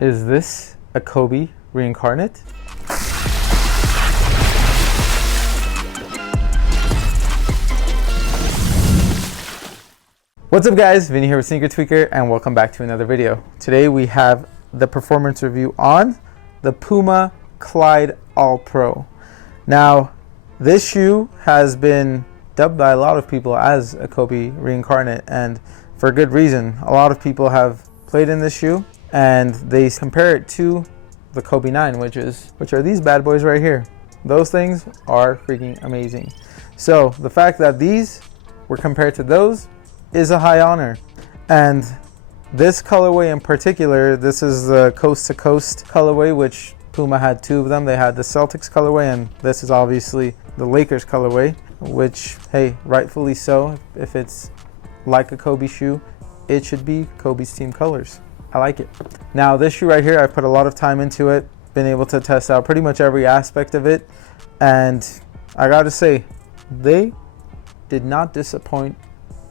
Is this a Kobe Reincarnate? What's up guys, Vinny here with Sneaker Tweaker and welcome back to another video. Today we have the performance review on the PUMA Clyde All-Pro. Now this shoe has been dubbed by a lot of people as a Kobe Reincarnate, and for good reason. A lot of people have played in this shoe and they compare it to the Kobe 9, which are these bad boys right here. Those things are freaking amazing. So the fact that these were compared to those is a high honor. And this colorway in particular, this is the coast to coast colorway, which Puma had two of them. They had the Celtics colorway, and this is obviously the Lakers colorway, which, hey, rightfully so. If it's like a Kobe shoe, it should be Kobe's team colors. I like it. Now this shoe right here, I put a lot of time into it, been able to test out pretty much every aspect of it, and I gotta say, they did not disappoint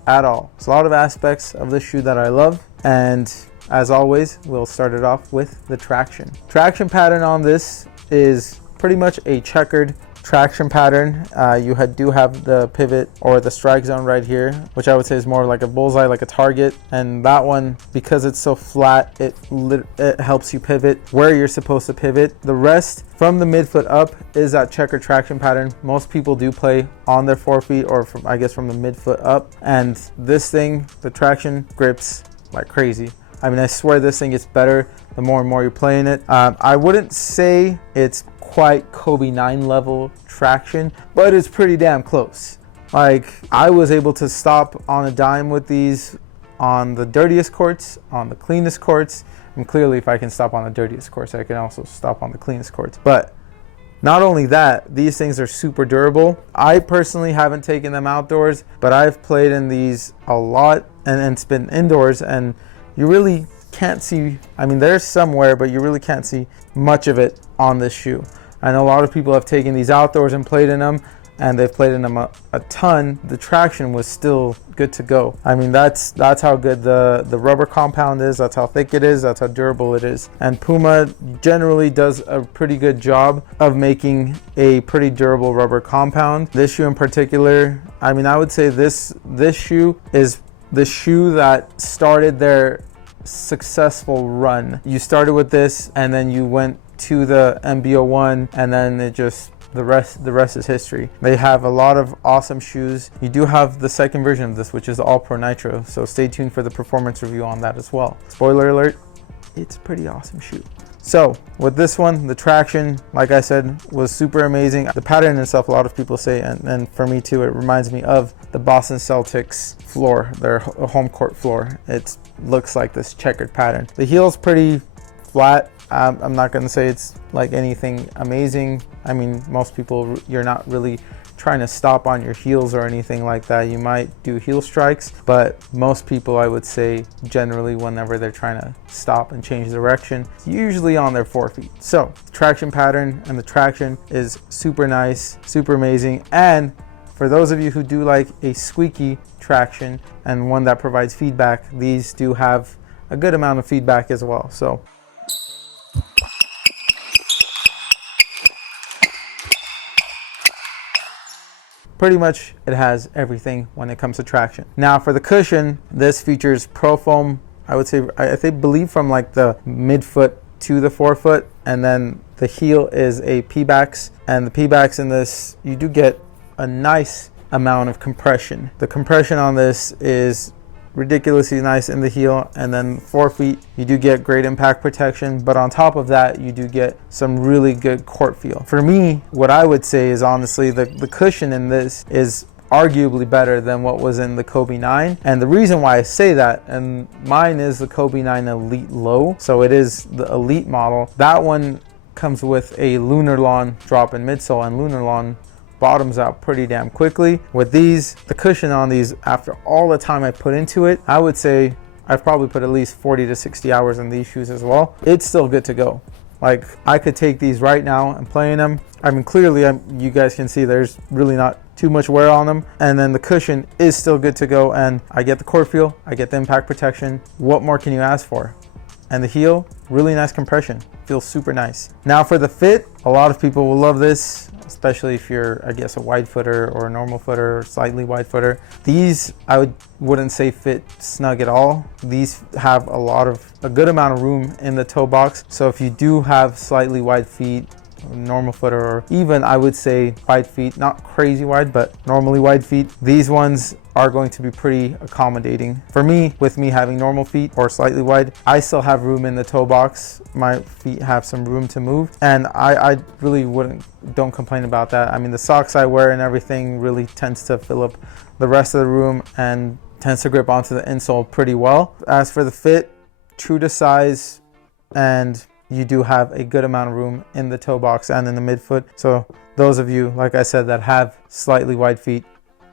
at all. It's a lot of aspects of this shoe that I love, and as always, we'll start it off with the traction. Traction pattern on this is pretty much a checkered traction pattern. You do have the pivot or the strike zone right here, which I would say is more like a bullseye, like a target, and that one, because it's so flat, it helps you pivot where you're supposed to pivot. The rest from the midfoot up is that checkered traction pattern. Most people do play on their forefeet, or from, I guess, from the midfoot up, and this thing, the traction grips like crazy. I mean, I swear this thing gets better the more and more you're playing it. I wouldn't say it's quite Kobe 9 level traction, but it's pretty damn close. Like, I was able to stop on a dime with these on the dirtiest courts, on the cleanest courts, and clearly if I can stop on the dirtiest courts, I can also stop on the cleanest courts. But not only that, these things are super durable. I personally haven't taken them outdoors, but I've played in these a lot, and it's been indoors, and you really can't see, I mean, there's somewhere, but you really can't see much of it on this shoe. I know a lot of people have taken these outdoors and played in them, and they've played in them a ton. The traction was still good to go. I mean, that's how good the rubber compound is, that's how thick it is, that's how durable it is. And Puma generally does a pretty good job of making a pretty durable rubber compound. This shoe in particular, I mean, I would say this shoe is the shoe that started their successful run. You started with this and then you went to the MB01, and then the rest is history. They have a lot of awesome shoes. You do have the second version of this, which is the All-Pro Nitro, so stay tuned for the performance review on that as well. Spoiler alert, it's a pretty awesome shoe. So with this one, the traction, like I said, was super amazing. The pattern itself, a lot of people say, and for me too, it reminds me of the Boston Celtics floor, their home court floor. It looks like this checkered pattern. The heel's pretty flat. I'm not going to say it's like anything amazing. I mean, most people, you're not really trying to stop on your heels or anything like that. You might do heel strikes, but most people, I would say, generally whenever they're trying to stop and change direction, it's usually on their forefeet. So the traction pattern and the traction is super nice, super amazing. And for those of you who do like a squeaky traction and one that provides feedback, these do have a good amount of feedback as well. So pretty much it has everything when it comes to traction. Now for the cushion, this features Pro Foam, I would say, I believe from like the midfoot to the forefoot, and then the heel is a P-backs, and the P-backs in this, you do get a nice amount of compression. The compression on this is ridiculously nice in the heel, and then forefeet, you do get great impact protection, but on top of that, you do get some really good court feel. For me, what I would say is honestly, the cushion in this is arguably better than what was in the Kobe 9. And the reason why I say that, and mine is the Kobe 9 Elite Low, so it is the Elite model. That one comes with a Lunar Lawn drop-in midsole, and Lunar Lawn bottoms out pretty damn quickly. With these, the cushion on these, after all the time I put into it, I would say I've probably put at least 40 to 60 hours in these shoes as well. It's still good to go. Like, I could take these right now and play in them. I mean, clearly you guys can see there's really not too much wear on them, and then the cushion is still good to go, and I get the court feel, I get the impact protection. What more can you ask for? And the heel, really nice compression, feels super nice. Now for the fit, a lot of people will love this, especially if you're, I guess, a wide footer or a normal footer or slightly wide footer. These wouldn't say fit snug at all. These have a good amount of room in the toe box. So if you do have slightly wide feet, normal footer, or even I would say wide feet, not crazy wide, but normally wide feet, these ones are going to be pretty accommodating. For me, with me having normal feet or slightly wide, I still have room in the toe box. My feet have some room to move, and I really don't complain about that. I mean, the socks I wear and everything really tends to fill up the rest of the room and tends to grip onto the insole pretty well. As for the fit, true to size, and you do have a good amount of room in the toe box and in the midfoot. So those of you, like I said, that have slightly wide feet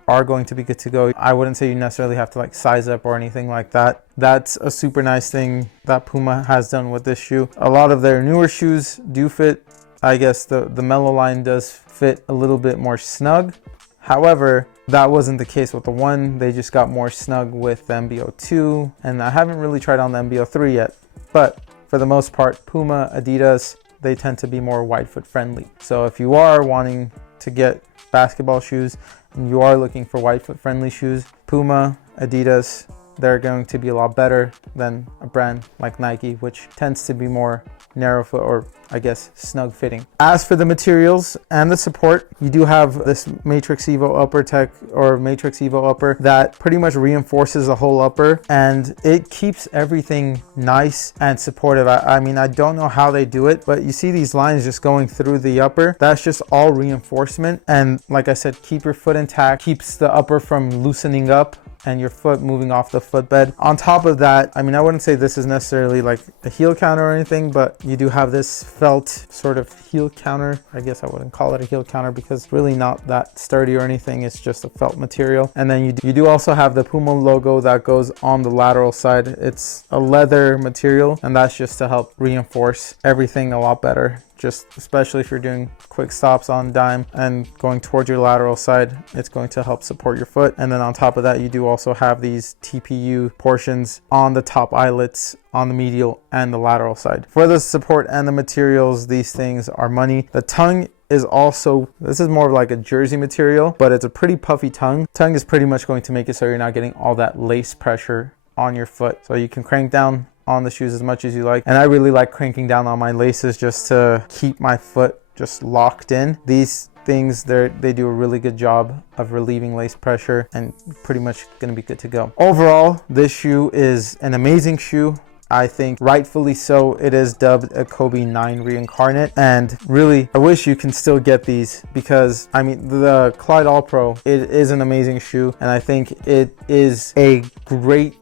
are going to be good to go. I wouldn't say you necessarily have to like size up or anything like that. That's a super nice thing that Puma has done with this shoe. A lot of their newer shoes do fit. I guess the Mellow line does fit a little bit more snug. However, that wasn't the case with the one. They just got more snug with the MB02, and I haven't really tried on the MB03 yet, but for the most part, Puma, Adidas, they tend to be more wide foot friendly. So if you are wanting to get basketball shoes and you are looking for wide foot friendly shoes, Puma, Adidas, they're going to be a lot better than a brand like Nike, which tends to be more narrow foot, or I guess snug fitting. As for the materials and the support, you do have this Matrix Evo upper tech, or Matrix Evo upper, that pretty much reinforces the whole upper, and it keeps everything nice and supportive. I mean, I don't know how they do it, but you see these lines just going through the upper. That's just all reinforcement, and like I said, keep your foot intact, keeps the upper from loosening up and your foot moving off the footbed. On top of that, I mean, I wouldn't say this is necessarily like a heel counter or anything, but you do have this felt sort of heel counter. I guess I wouldn't call it a heel counter because it's really not that sturdy or anything. It's just a felt material. And then you do also have the Puma logo that goes on the lateral side. It's a leather material, and that's just to help reinforce everything a lot better. Just especially if you're doing quick stops on dime and going towards your lateral side, it's going to help support your foot. And then on top of that, you do also have these TPU portions on the top eyelets on the medial and the lateral side. For the support and the materials, these things are money. The tongue is also, this is more of like a jersey material, but it's a pretty puffy tongue. Tongue is pretty much going to make it so you're not getting all that lace pressure on your foot. So you can crank down on the shoes as much as you like, and I really like cranking down on my laces just to keep my foot just locked in. These things, they do a really good job of relieving lace pressure and pretty much gonna be good to go. Overall, this shoe is an amazing shoe. I think rightfully so. It is dubbed a Kobe 9 Reincarnate, and really I wish you can still get these, because I mean, the Clyde All-Pro, it is an amazing shoe, and I think it is a great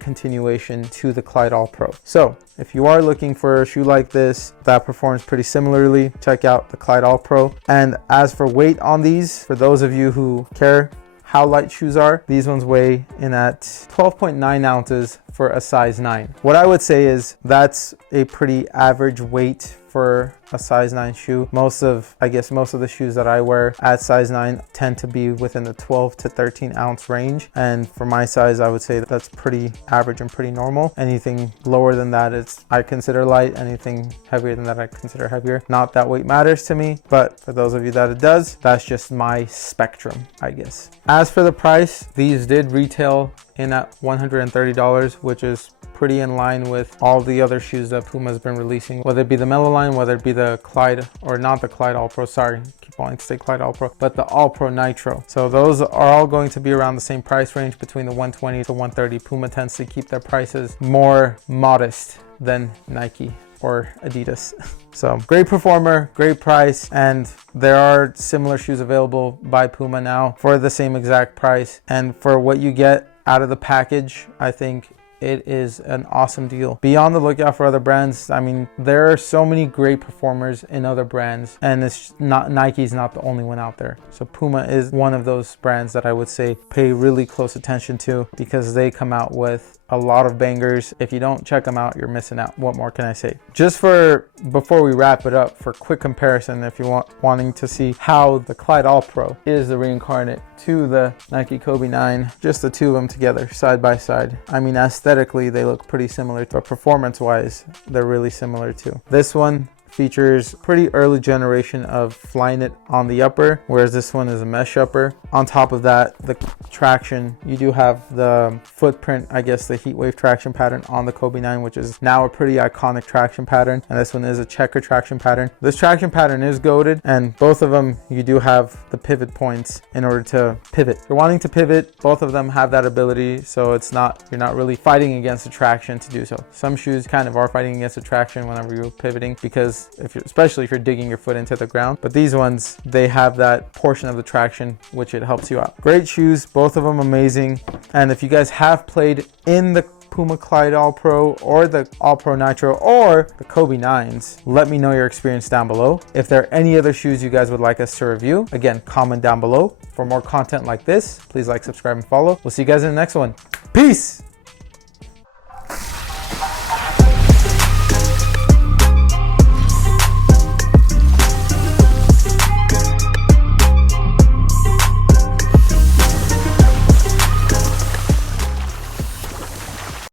continuation to the Clyde All-Pro. So if you are looking for a shoe like this that performs pretty similarly, check out the Clyde All-Pro. And as for weight on these, for those of you who care how light shoes are, these ones weigh in at 12.9 ounces for a size 9. What I would say is that's a pretty average weight for a size 9 shoe. Most of the shoes that I wear at size 9 tend to be within the 12 to 13 ounce range, and for my size, I would say that's pretty average and pretty normal. Anything lower than that, I consider light. Anything heavier than that, I consider heavier. Not that weight matters to me, but for those of you that it does, that's just my spectrum, I guess. As for the price, these did retail in at $130, which is pretty in line with all the other shoes that Puma's been releasing, whether it be the Mellow line, whether it be the Clyde, or not the Clyde All-Pro, sorry, keep wanting to say Clyde All-Pro, but the All-Pro Nitro. So those are all going to be around the same price range, between the 120 to 130. Puma tends to keep their prices more modest than Nike or Adidas. So great performer, great price, and there are similar shoes available by Puma now for the same exact price. And for what you get out of the package, I think it is an awesome deal. Be on the lookout for other brands. I mean, there are so many great performers in other brands, and it's not, Nike's not the only one out there. So Puma is one of those brands that I would say pay really close attention to, because they come out with a lot of bangers. If you don't check them out, you're missing out. What more can I say? Just for before we wrap it up, for quick comparison, if you wanting to see how the Clyde All-Pro is the Reincarnate to the Nike Kobe 9, just the two of them together side by side. I mean, aesthetically they look pretty similar, but performance wise they're really similar too. This one features pretty early generation of Flyknit on the upper, whereas this one is a mesh upper. On top of that, the traction, you do have the footprint, I guess the heat wave traction pattern on the Kobe 9, which is now a pretty iconic traction pattern, and this one is a checker traction pattern. This traction pattern is goated, and both of them you do have the pivot points in order to pivot. If you're wanting to pivot, both of them have that ability, so it's not, you're not really fighting against the traction to do so. Some shoes kind of are fighting against the traction whenever you're pivoting, because especially if you're digging your foot into the ground, but these ones, they have that portion of the traction which it helps you out. Great shoes, both of them amazing. And if you guys have played in the PUMA Clyde All-Pro or the All-Pro Nitro or the Kobe 9s, let me know your experience down below. If there are any other shoes you guys would like us to review, again, comment down below. For more content like this, please like, subscribe, and follow. We'll see you guys in the next one. Peace!